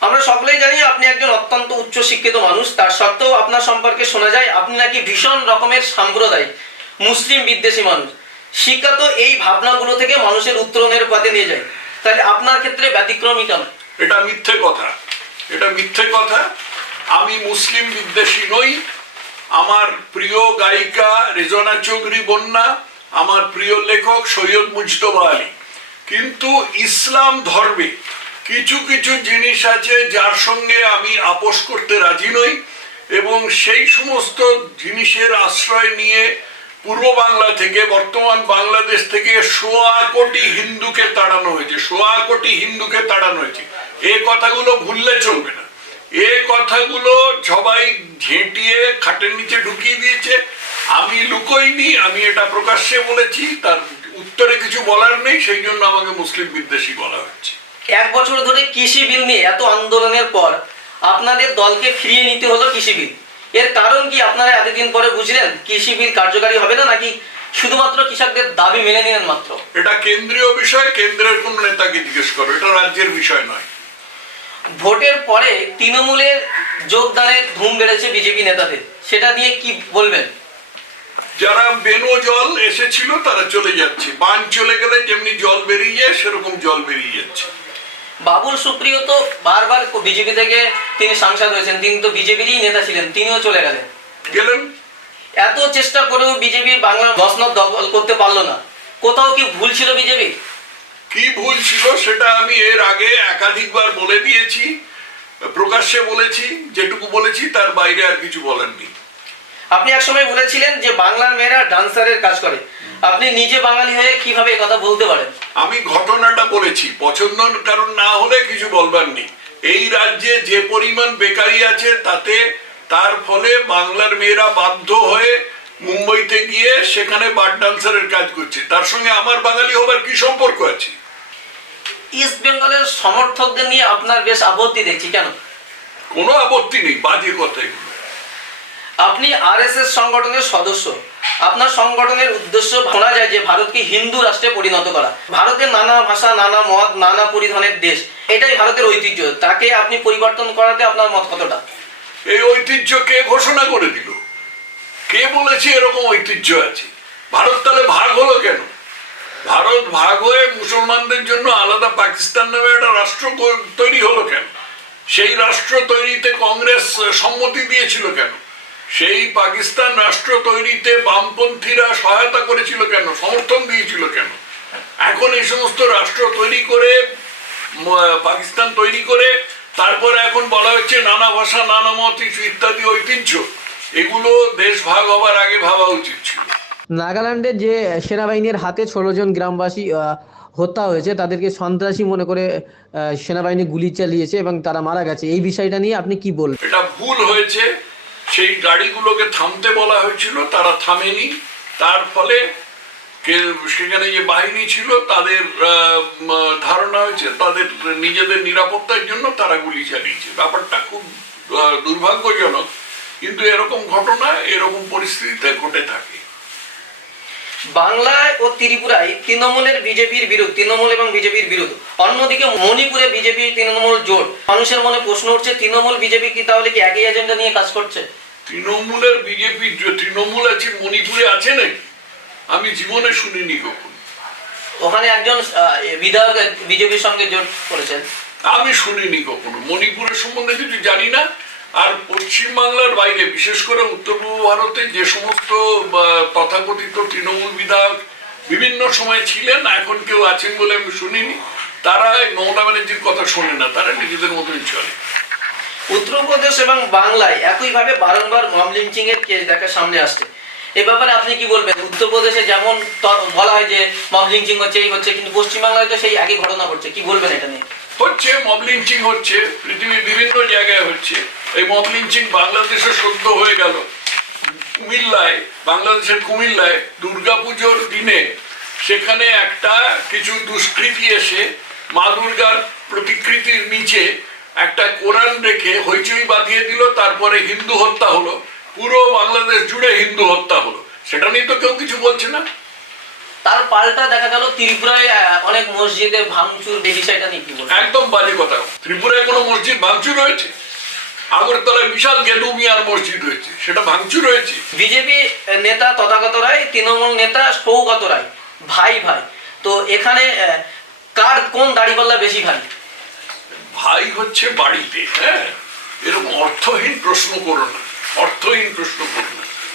আমরা সকলেই জানি আপনি একজন অত্যন্ত উচ্চ শিক্ষিত মানুষ। তার সত্ত্বেও আপনার সম্পর্কে শোনা যায়, আপনি নাকি ভীষণ রকমের সাম্প্রদায়িক, মুসলিম বিদ্বেষী মানুষ। শিক্ষা তো এই ভাবনাগুলো থেকে মানুষের উত্তরণের পথে নিয়ে যায়। তাহলে আপনার ক্ষেত্রে ব্যতিক্রমী কেন? এটা মিথ্যে কথা। এটা মিথ্যে কথা। আমি মুসলিম বিদ্বেষী নই। আমার প্রিয় গায়িকা রেজনা চৌধুরী বন্যা, আমার প্রিয় লেখক সৈয়দ মুজতবা আলী। কিন্তু ইসলাম ধর্মে কিছু কিছু জিনিস আছে যার সঙ্গে আমি আপোষ করতে রাজি নই, এবং সেই সমস্ত জিনিসের আশ্রয় নিয়ে পূর্ব বাংলা থেকে, বর্তমান বাংলাদেশ থেকে সোয়া কোটি হিন্দুকে তাড়ানো হয়েছে, সোয়া কোটি হিন্দুকে তাড়ানো হয়েছে। এই কথাগুলো ভুললে চলবে না। এই কথাগুলো সবাই ঝেঁটিয়ে খাটের নিচে ঢুকিয়ে দিয়েছে। আমি লুকোইনি, আমি এটা প্রকাশ্যে বলেছি, তার উত্তরে কিছু বলার নেই, সেই জন্য আমাকে মুসলিম বিদ্বেষী বলা হচ্ছে। এক বছর ধরে কৃষি বিল নিয়ে এত আন্দোলনের পর আপনাদের দলকে ফিরিয়ে নিতে হলো কৃষি বিল। এর কারণ কি আপনারা এতদিন পরে বুঝলেন কৃষি বিল কার্যকারী হবে না নাকি শুধুমাত্র কৃষকদের দাবি মেনে নিলেন মাত্র? এটা কেন্দ্রীয় বিষয় কেন্দ্রের কোন নেতাকে জিজ্ঞেস করো এটা রাজ্যের বিষয় নয়। ভোটের পরে তৃণমূলের যোগদানের ধুম বেড়েছে বিজেপি নেতাদের সেটা নিয়ে কি বলবেন? যারা বেনো জল এসেছিল তারা চলে যাচ্ছে বান চলে গেলে যেমনি জল বেরিয়ে যায় সেরকম জল বেরিয়ে যাচ্ছে। বাবুল সুপ্রিয় তো বারবার বিজেপি থেকে তিনি সাংসদ হয়েছেন তিনি তো বিজেপিরই নেতা ছিলেন তিনিও চলে গেলেন। গেলেন। এত চেষ্টা করেও বিজেপি বাংলা মসনদ দখল করতে পারল না। কোথাও কি ভুল ছিল বিজেপি কি ভুল ছিল সেটা আমি এর আগে একাধিকবার বলে দিয়েছি প্রকাশ্যে বলেছি যেটুকু বলেছি তার বাইরে আর কিছু বলার নেই আপনি একসময় বলেছিলেন যে বাংলার মেয়েরা ডান্সারের কাজ করে। আপনি নিজে বাঙালি হয়ে কীভাবে কথা বলতে পারেন? আমি ঘটনাটা বলেছি। পছন্দ কারণ না হলে কিছু বলবার নেই। এই রাজ্যে যে পরিমাণ বেকারি আছে তাতে তার ফলে বাংলার মেয়েরা বাধ্য হয়ে মুম্বইতে গিয়ে সেখানে বার ডান্সারের কাজ করছে। তার সঙ্গে আমার বাঙালি হবার কি সম্পর্ক আছে? ইস্ট বেঙ্গলের সমর্থকদের নিয়ে আপনার বেশ আপত্তি দেখছি কেন? কোনো আপত্তি নেই বাজে কথা এগুলো। আপনি আরএসএস সংগঠনের সদস্য। আপনার সংগঠনের উদ্দেশ্য শোনা যায় যে ভারতকে হিন্দু রাষ্ট্রে পরিণত করা। ভারতের নানা ভাষা, নানা মত, নানা পরিধানের দেশ। এটাই ভারতের ঐতিহ্য। তাকে আপনি পরিবর্তন করাতে আপনার মত কতটা? এই ঐতিহ্য কে ঘোষণা করে দিল? কে বলেছে এরকম ঐতিহ্য আছে? ভারত তাহলে ভাগ হলো কেন? ভারত ভাগ হয়ে মুসলমানদের জন্য আলাদা পাকিস্তান নামে একটা রাষ্ট্র তৈরি হলো কেন? সেই রাষ্ট্র তৈরিতে কংগ্রেস সম্মতি দিয়েছিল কেন? সেই পাকিস্তান রাষ্ট্র তৈরিতে বামপন্থীরা সহায়তা করেছিল কেন? সমর্থন দিয়েছিল কেন? এখন এই সমস্ত রাষ্ট্র তৈরি করে পাকিস্তান তৈরি করে তারপরে এখন বলা হচ্ছে নানা ভাষা নানা মত ইত্যাদি ঐতিহ্য এগুলো দেশ ভাগ হবার আগে ভাবা উচিত ছিল। নাগাল্যান্ডে যে সেনাবাহিনীর হাতে ষোলো জন গ্রামবাসী হত্যা হয়েছে তাদেরকে সন্ত্রাসী মনে করে সেনাবাহিনী গুলি চালিয়েছে এবং তারা মারা গেছে। এই বিষয়টা নিয়ে আপনি কি বলবেন? এটা ভুল হয়েছে। সেই গাড়িগুলোকে থামতে বলা হয়েছিল, তারা থামেনি। তার ফলে সেখানে যে বাহিনী ছিল, তাদের ধারণা হয়েছে, তাদের নিজেদের নিরাপত্তার জন্য তারা গুলি চালিয়েছে। ব্যাপারটা খুব দুর্ভাগ্যজনক, কিন্তু এরকম ঘটনা এরকম পরিস্থিতিতে ঘটে থাকে। বাংলায় ও ত্রিপুরায় তৃণমূলের বিজেপির বিরোধ, তৃণমূল এবং বিজেপির বিরোধ। অন্যদিকে মণিপুরে বিজেপি তৃণমূল জোট। মানুষের মনে প্রশ্ন উঠছে, তৃণমূল বিজেপি কি তাহলে কি একই এজেন্ডা নিয়ে কাজ করছে? তৃণমূলের বিজেপি তৃণমূল আছে মণিপুরে আছে নাকি? আমি জীবনে শুনিনি কখন। ওখানে একজন বিধায়ক বিজেপির সঙ্গে জোট করেছেন। আমি শুনিনি কখনো। মণিপুরের সম্বন্ধে কিছু জানি না। আর পশ্চিমবাংলার বাইরে বিশেষ করে উত্তর পূর্ব ভারতে যে সমস্ত তথাকথিত তৃণমূল বিধায়ক বিভিন্ন সময় ছিলেন এখন কেউ আছেন বলে আমি শুনিনি। তারা মমতা ব্যানার্জির কথা শোনে না। তারা নিজেদের মতনই চলে। উত্তরপ্রদেশ এবং বাংলায় একইভাবে বারংবার মব লিঞ্চিং এর কেস দেখা সামনে আসছে। এ ব্যাপারে আপনি কি বলবেন? উত্তরপ্রদেশে যেমন বলা হয় যে মব লিঞ্চিং হচ্ছে, এই হচ্ছে, কিন্তু পশ্চিমবাংলায় তো সেই একই ঘটনা ঘটছে। কি বলবেন এটা নিয়ে? হচ্ছে মব লিঞ্চিং হচ্ছে, পৃথিবীর বিভিন্ন জায়গায় হচ্ছে। এই মব লিঞ্চিং বাংলাদেশে সদ্য হয়ে গেল। কুমিল্লায়, বাংলাদেশের কুমিল্লায় দুর্গাপুজোর দিনে সেখানে একটা কিছু দুষ্কৃতী এসে মা দুর্গার প্রতিকৃতির নিচে একটা কোরআন রেখে হইচই বাঁধিয়ে দিল তারপরে হিন্দু হত্যা হলো পুরো বাংলাদেশ জুড়ে হিন্দু হত্যা হলো। সেটা নিয়ে তো কেউ কিছু বলছে না। তার পাল্টা দেখা গেল ত্রিপুরায় অনেক মসজিদে ভাঙচুর এই বিষয়টা নিয়ে কি বলবেন একদম বাজে কথা। ত্রিপুরায় কোনো মসজিদ ভাঙচুর হয়েছে? আগরতলায় বিশাল গেদু মিয়ার মসজিদ হয়েছে। সেটা ভাঙচুর হয়েছে? বিজেপি নেতা তথাগত রায় তৃণমূল নেতা সৌগত রায় ভাই ভাই। তো এখানে কার কোন দাড়িপাল্লা বেশি ভাই ভাই হচ্ছে বাড়িতে হ্যাঁ? এরকম অর্থহীন প্রশ্ন করো না অর্থহীন প্রশ্ন করো না।